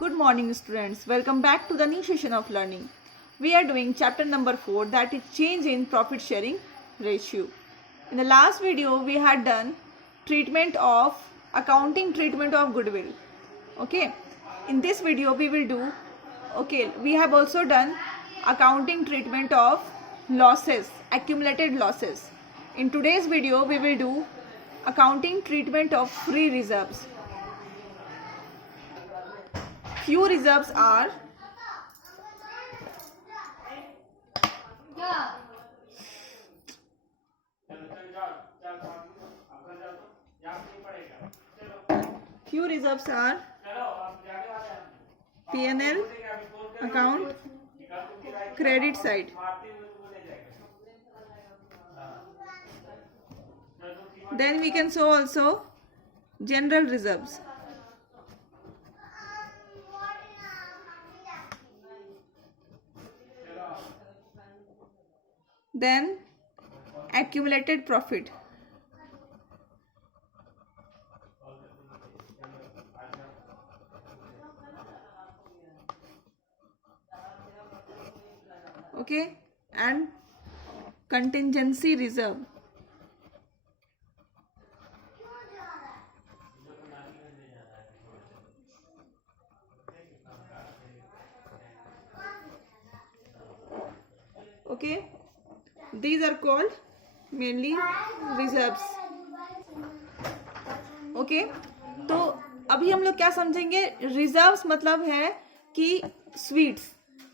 Good morning students, welcome back to the new session of learning. We are doing chapter number 4, that is change in profit sharing ratio. In the last video we had done accounting treatment of goodwill. Okay, in this video we will do, we have also done accounting treatment of losses, accumulated losses. In today's video we will do accounting treatment of free reserves. Few reserves are P&L account, credit side. Then we can show also general reserves. Then accumulated profit. Okay, and contingency reserve. Okay, these are called mainly reserves. Okay तो अभी हम लोग क्या समझेंगे, reserves मतलब है कि sweets,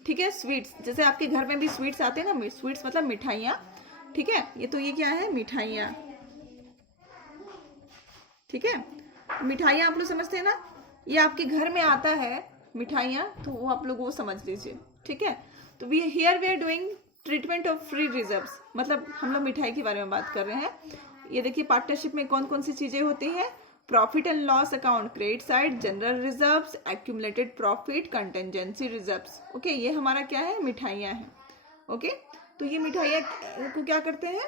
ठीक है, स्वीट्स जैसे आपके घर में भी स्वीट्स आते हैं ना, स्वीट्स मतलब मिठाइयाँ, ठीक है, ये क्या है, मिठाइयाँ, ठीक है, मिठाइयाँ आप लोग समझते हैं ना, ये आपके घर में आता है मिठाइयाँ, तो वो आप लोग वो समझ लीजिए, ठीक है। तो we are doing treatment of free reserves, मतलब हम लोग मिठाई के बारे में बात कर रहे हैं। ये देखिए पार्टनरशिप में कौन कौन सी चीजें होती हैं, profit and loss account, credit side, general reserves, accumulated profit, contingency reserves. Okay, ये हमारा क्या है, मिठाइयाँ हैं। ओके, तो ये मिठाइयाँ को क्या करते हैं,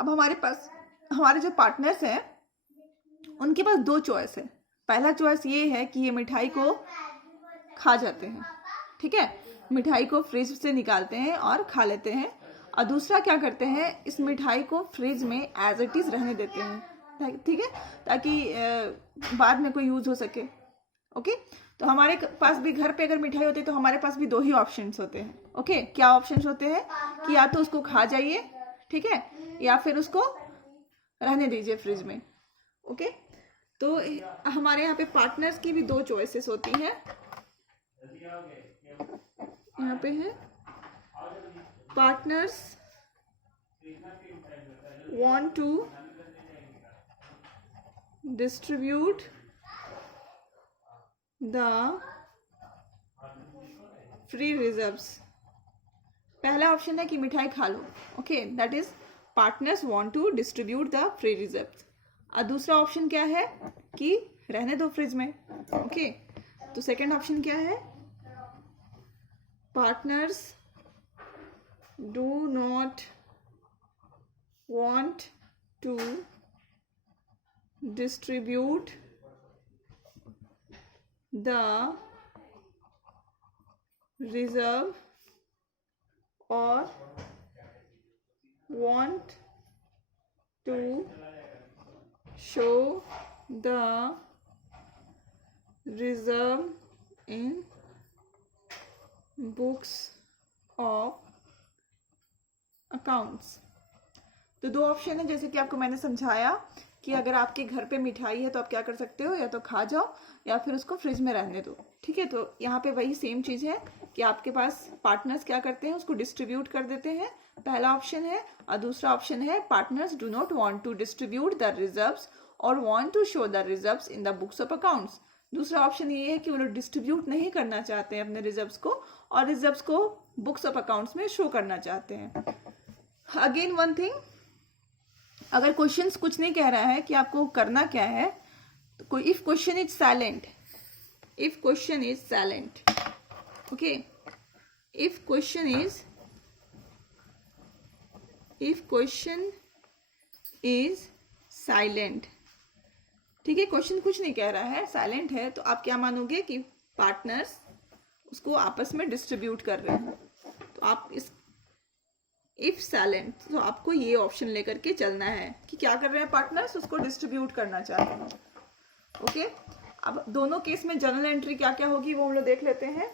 अब हमारे पास हमारे जो पार्टनर्स हैं उनके पास दो चॉइस है। पहला चॉइस ये है कि ये मिठाई को खा जाते हैं, ठीक है, मिठाई को फ्रिज से निकालते हैं और खा लेते हैं, और दूसरा क्या करते हैं, इस मिठाई को फ्रिज में एज इट इज रहने देते हैं, ठीक है, ताकि बाद में कोई यूज हो सके। ओके, तो हमारे पास भी घर पे अगर मिठाई होती है तो हमारे पास भी दो ही ऑप्शंस होते हैं। ओके, क्या ऑप्शंस होते हैं कि या तो उसको खा जाइए, ठीक है, या फिर उसको रहने दीजिए फ्रिज में। ओके, तो हमारे यहाँ पे पार्टनर्स की भी दो चॉइसेस होती हैं। यहाँ पे है partners want to distribute the free reserves। पहला ऑप्शन है कि मिठाई खा लो, okay, that is partners want to distribute the free reserves. और दूसरा ऑप्शन क्या है कि रहने दो फ्रिज में। ओके, तो सेकंड ऑप्शन क्या है, partners do not want to distribute the reserve or want to show the reserve in books of accounts. तो दो ऑप्शन है, जैसे कि आपको मैंने समझाया कि अगर आपके घर पे मिठाई है तो आप क्या कर सकते हो, या तो खा जाओ या फिर उसको फ्रिज में रहने दो, ठीक है। तो यहाँ पे वही सेम चीज़ है कि आपके पास पार्टनर्स क्या करते हैं, उसको डिस्ट्रीब्यूट कर देते हैं, पहला ऑप्शन है, और दूसरा ऑप्शन है partners do not want to distribute the reserves और want to show the reserves in the books of accounts. दूसरा ऑप्शन ये है कि वो लोग डिस्ट्रीब्यूट नहीं करना चाहते हैं अपने रिजर्व्स को, और रिजर्व्स को बुक्स ऑफ अकाउंट्स में शो करना चाहते हैं। अगेन वन थिंग, अगर क्वेश्चंस कुछ नहीं कह रहा है कि आपको करना क्या है, तो कोई if question is silent, if question is silent, okay, if question is silent, ठीक है, क्वेश्चन कुछ नहीं कह रहा है, साइलेंट है, तो आप क्या मानोगे कि पार्टनर्स उसको आपस में डिस्ट्रीब्यूट कर रहे हैं। तो आप इस इफ साइलेंट, तो आपको ये ऑप्शन लेकर के चलना है कि क्या कर रहे हैं पार्टनर्स, उसको डिस्ट्रीब्यूट करना चाहते हैं। ओके, अब दोनों केस में जर्नल एंट्री क्या क्या होगी वो हम लोग देख लेते हैं।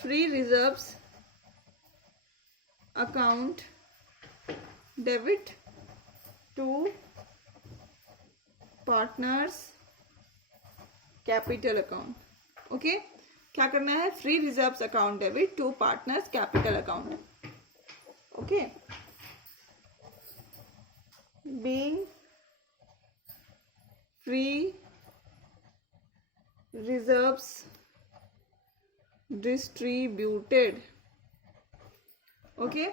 Free reserves account debit to partners capital account. Okay, क्या करना है, free reserves account debit to partners capital account. Okay, being free reserves distributed. Okay,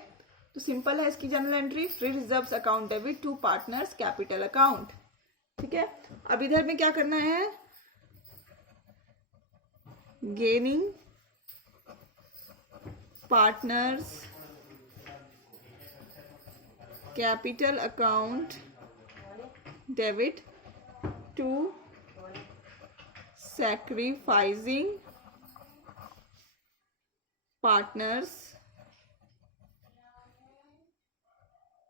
तो सिंपल है इसकी general entry, free reserves account debit to partners capital account. ठीक है, अब इधर में क्या करना है, gaining partners capital account debit to sacrificing partners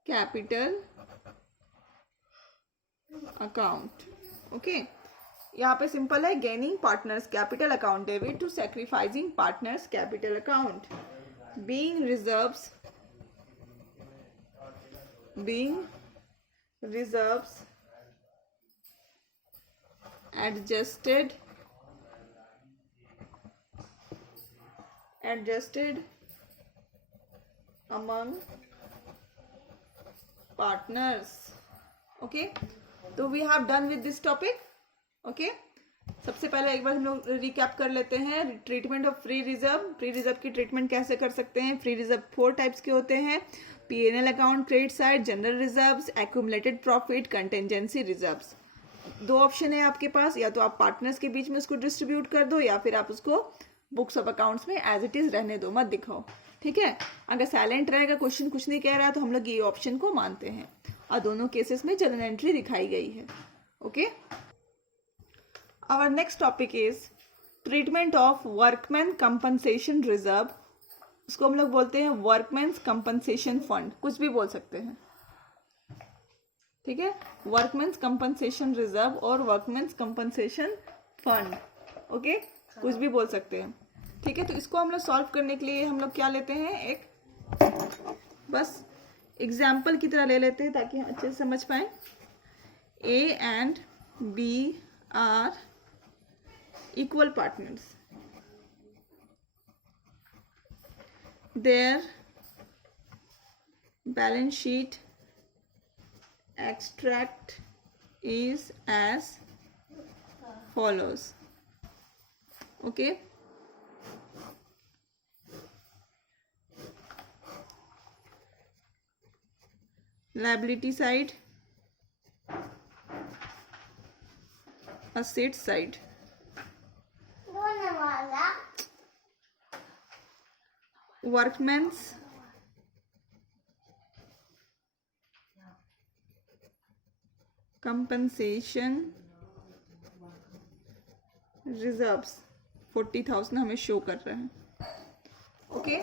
capital account. Okay, यहाँ पे सिंपल है, gaining partners capital account debit to sacrificing partners capital account. Being reserves adjusted among partners। okay, तो we have done with this topic। okay, सबसे पहले एक बार हम लोग recap कर लेते हैं treatment of free reserve. Free reserve की ट्रीटमेंट कैसे कर सकते हैं। फ्री रिजर्व 4 टाइप्स के होते हैं, PNL account, credit side, general reserves, accumulated profit, contingency reserves. 2 option है आपके पास, या तो आप पार्टनर्स के बीच में उसको डिस्ट्रीब्यूट कर दो, या फिर आप उसको बुक्स ऑफ अकाउंट्स में एज इट इज रहने दो, मत दिखाओ। ठीक है, अगर साइलेंट रहेगा, क्वेश्चन कुछ नहीं कह रहा, तो हम लोग ये ऑप्शन को मानते हैं, और दोनों केसेस में जर्नल एंट्री दिखाई गई है। Okay, our next topic is treatment of workman compensation reserve. उसको हम लोग बोलते हैं वर्कमैन्स कंपनसेशन फंड, कुछ भी बोल सकते हैं। ठीक है, वर्कमैन्स कंपनसेशन रिजर्व और वर्कमैन्स कंपनसेशन फंड। ओके, कुछ भी बोल सकते हैं। ठीक है, तो इसको हम लोग सॉल्व करने के लिए हम लोग क्या लेते हैं, एक बस एग्जाम्पल की तरह ले लेते हैं ताकि हम अच्छे से समझ पाए। A and B are equal partners, their balance sheet extract is as follows। okay, liability side, asset side, workman's compensation reserves 40,000 हमें शो कर रहे हैं। ओके,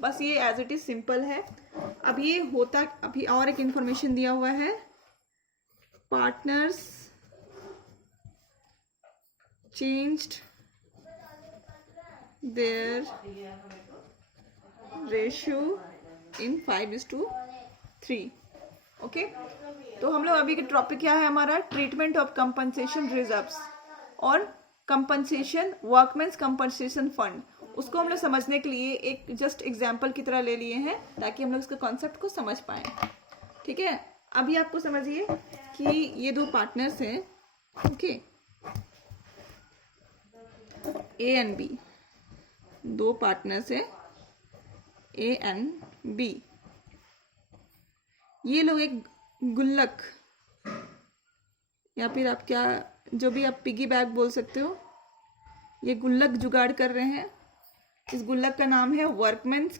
बस ये एज इट इज सिंपल है। अब ये होता, अभी और एक इंफॉर्मेशन दिया हुआ है, partners changed their ratio in 5:3। Okay, तो हम लोग अभी का टॉपिक क्या है हमारा, ट्रीटमेंट ऑफ कंपनसेशन रिजर्व्स और कंपनसेशन वर्कमैन्स कंपनसेशन फंड। उसको हम लोग समझने के लिए एक जस्ट एग्जांपल की तरह ले लिए हैं ताकि हम लोग इसके कॉन्सेप्ट को समझ पाएं। ठीक है, अभी आपको समझिए कि ये 2 पार्टनर्स हैं। Okay, A and B, 2 partners हैं ए एंड बी। ये लोग एक गुल्लक, या फिर आप क्या, जो भी आप पिगी बैग बोल सकते हो, ये गुल्लक जुगाड़ कर रहे हैं। इस गुल्लक का नाम है वर्कमैन्स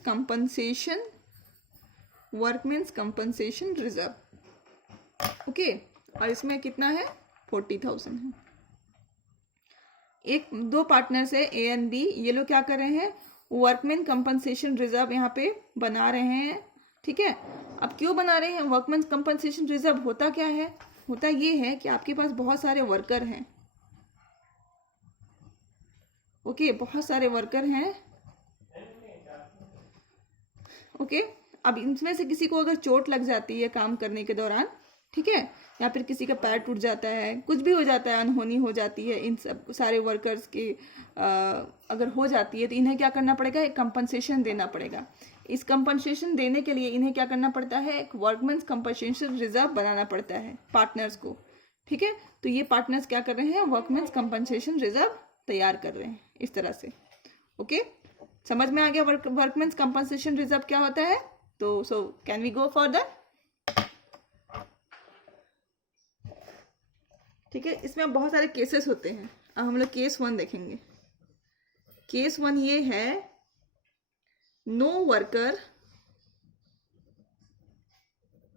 कंपनसेशन रिजर्व। ओके, और इसमें कितना है, 40,000 है। एक दो पार्टनर्स है ए एंड बी, ये लोग क्या कर रहे हैं, वर्कमैन कंपनसेशन रिजर्व यहाँ पे बना रहे हैं, ठीक है। अब क्यों बना रहे हैं वर्कमैन कंपनसेशन रिजर्व? होता क्या है, होता ये है कि आपके पास बहुत सारे वर्कर हैं, ओके, बहुत सारे वर्कर हैं, ओके। अब इनमें से किसी को अगर चोट लग जाती है काम करने के दौरान, ठीक है, या फिर किसी का पैर टूट जाता है, कुछ भी हो जाता है, अनहोनी हो जाती है इन सब सारे वर्कर्स की, अगर हो जाती है तो इन्हें क्या करना पड़ेगा, एक कंपनसेशन देना पड़ेगा। इस कंपनसेशन देने के लिए इन्हें क्या करना पड़ता है, एक वर्कमैन्स कंपनसेशन रिजर्व बनाना पड़ता है पार्टनर्स को, ठीक है। तो ये पार्टनर्स क्या कर रहे हैं, वर्कमैन्स कंपनसेशन रिजर्व तैयार कर रहे हैं इस तरह से, ओके। समझ में आ गया वर्कमैन्स कंपनसेशन रिजर्व क्या होता है? तो so can we go further? ठीक है, इसमें बहुत सारे केसेस होते हैं। अब हम लोग केस 1 देखेंगे। केस 1 ये है, no worker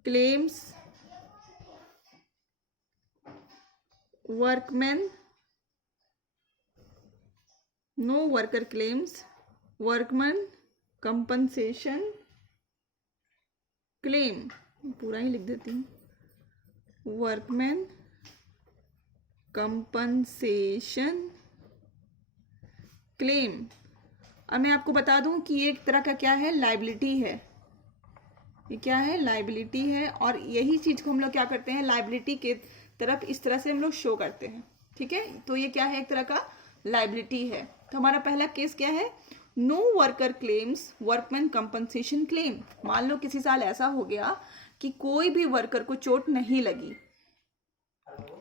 claims workman, no worker claims workman compensation claim, पूरा ही लिख देती हूँ, वर्कमैन कंपनसेशन क्लेम। अब मैं आपको बता दूं कि ये एक तरह का क्या है, लाइबिलिटी है। ये क्या है, लाइबिलिटी है, और यही चीज को हम लोग क्या करते हैं, लाइबिलिटी के तरफ इस तरह से हम लोग शो करते हैं, ठीक है। तो ये क्या है, एक तरह का लाइबिलिटी है। तो हमारा पहला केस क्या है, no worker claims workman compensation claim. मान लो किसी साल ऐसा हो गया कि कोई भी वर्कर को चोट नहीं लगी,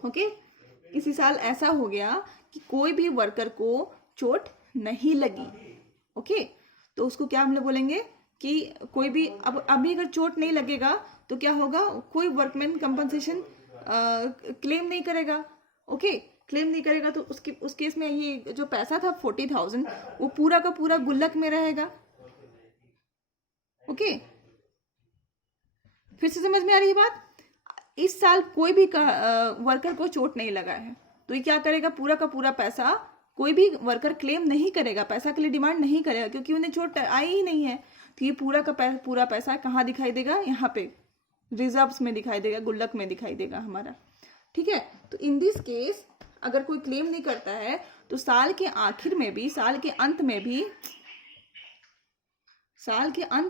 ओके। किसी साल ऐसा हो गया कि कोई भी वर्कर को चोट नहीं लगी, ओके। तो उसको क्या हम लोग बोलेंगे कि कोई भी, अब अभी अगर चोट नहीं लगेगा तो क्या होगा, कोई वर्कमैन कंपनसेशन क्लेम नहीं करेगा, ओके। क्लेम नहीं करेगा तो उस केस में ये जो पैसा था 40,000 वो पूरा का पूरा गुल्लक में रहेगा, ओके। फिर से समझ में आ रही है बात? इस साल कोई भी वर्कर को चोट नहीं लगा है तो ये क्या करेगा, पूरा का पूरा पैसा कोई भी वर्कर क्लेम नहीं करेगा, पैसा के लिए डिमांड नहीं करेगा, क्योंकि उन्हें चोट आई ही नहीं है। तो ये पूरा का पूरा पैसा कहाँ दिखाई देगा, यहाँ पे रिजर्व्स में दिखाई देगा, गुल्लक में दिखाई देगा हमारा, ठीक है। तो इन दिस केस अगर कोई क्लेम नहीं करता है तो साल के आखिर में भी, साल के अंत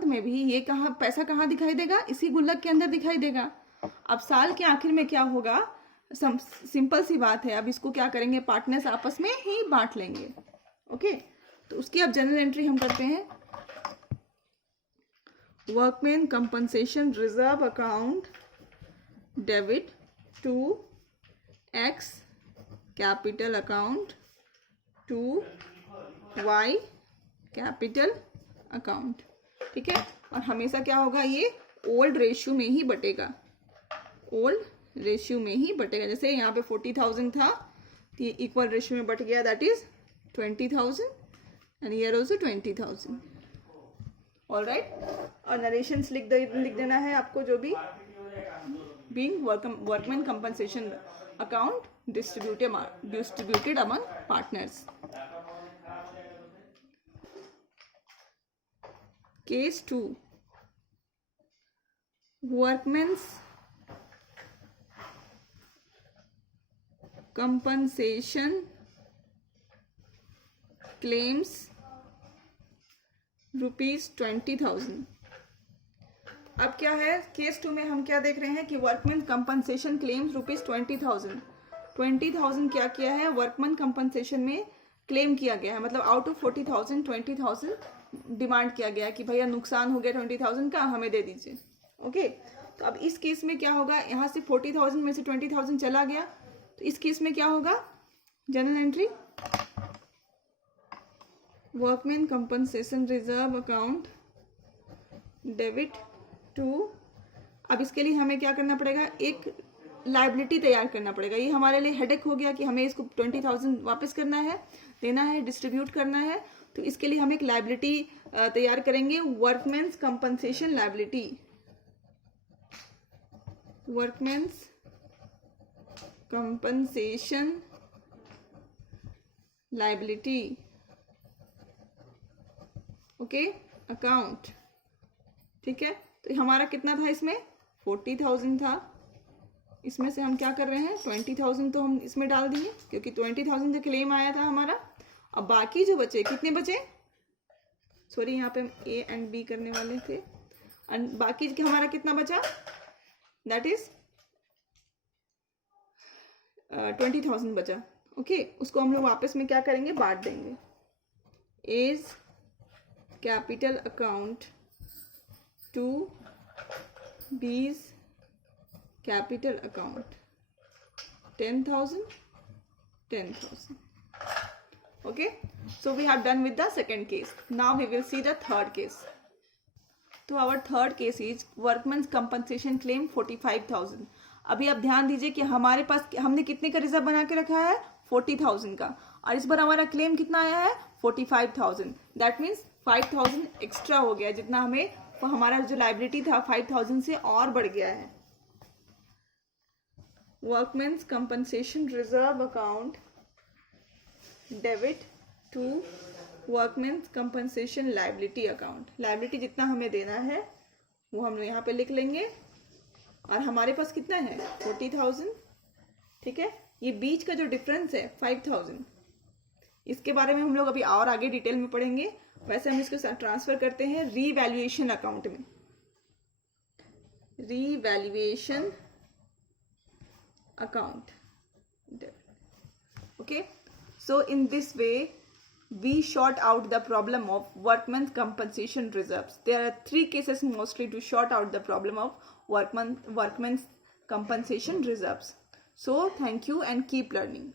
में भी ये पैसा कहाँ दिखाई देगा, इसी गुल्लक के अंदर दिखाई देगा। अब साल के आखिर में क्या होगा, सिंपल सी बात है, अब इसको क्या करेंगे, पार्टनर्स आपस में ही बांट लेंगे, ओके। तो उसकी अब जनरल एंट्री हम करते हैं, workman compensation reserve account debit to X capital account to Y capital account, ठीक है। और हमेशा क्या होगा, ये ओल्ड रेशियो में ही बटेगा, ओल्ड रेशियो में ही बटेगा। जैसे यहाँ पे 40,000 था तो ये इक्वल रेशियो में बट गया, that is 20,000 and here also 20,000, alright. और नरेशंस लिख देना है आपको, जो भी being workman compensation account distributed among partners. Case 2, workmen's compensation claims ₹20,000। अब क्या है, केस 2 में हम क्या देख रहे हैं कि वर्कमैन कंपनसेशन क्लेम्स ₹20,000। 20,000 क्या किया है, वर्कमैन कंपनसेशन में क्लेम किया गया है, मतलब आउट ऑफ 40,000 20,000 डिमांड किया गया कि भैया नुकसान हो गया 20,000 का, हमें दे दीजिए, ओके। तो अब इस केस में क्या होगा, यहाँ से 40,000 में से 20,000 चला गया, तो इस केस में क्या होगा, general entry workman compensation reserve account debit to, अब इसके लिए हमें क्या करना पड़ेगा, एक लाइबिलिटी तैयार करना पड़ेगा। ये हमारे लिए हेडेक हो गया कि हमें इसको 20,000 वापस करना है, देना है, डिस्ट्रीब्यूट करना है। तो इसके लिए हम एक लाइबिलिटी तैयार करेंगे, workmen's compensation liability, workmen's compensation liability, okay, account, ठीक है। तो हमारा कितना था इसमें, 40,000 था। इसमें से हम क्या कर रहे हैं, 20,000 तो हम इसमें डाल दिए क्योंकि 20,000 का क्लेम आया था हमारा। अब बाकी जो बचे, कितने बचे, सॉरी यहाँ पे हम ए एंड बी करने वाले थे, एंड बाकी हमारा कितना बचा, दैट इज 20,000 बचा, ओके। उसको हम लोग वापस में क्या करेंगे, बांट देंगे। A's capital account to B's capital account, 10,000, 10,000, okay. So we have done with the second case. Now we will see the third case. तो our third case is workman's compensation claim 45,000. अभी आप ध्यान दीजिए कि हमारे पास हमने कितने का रिजर्व बना के रखा है, 40,000 का, और इस बार हमारा क्लेम कितना आया है, 45,000। दैट मीन्स 5,000 एक्स्ट्रा हो गया, जितना हमें हमारा जो लाइबिलिटी था 5,000 से और बढ़ गया है। Workmen's compensation reserve account debit to workmen's compensation liability account. Liability जितना हमें देना है वो हम यहाँ पे लिख लेंगे, और हमारे पास कितना है, 40,000, ठीक है। ये बीच का जो डिफरेंस है 5,000, इसके बारे में हम लोग अभी और आगे डिटेल में पढ़ेंगे। वैसे हम इसको ट्रांसफर करते हैं रीवैल्यूएशन अकाउंट में, revaluation account, okay. So in this way we sort out the problem of workman's compensation reserves. There are 3 cases mostly to sort out the problem of workman's compensation reserves. So thank you and keep learning.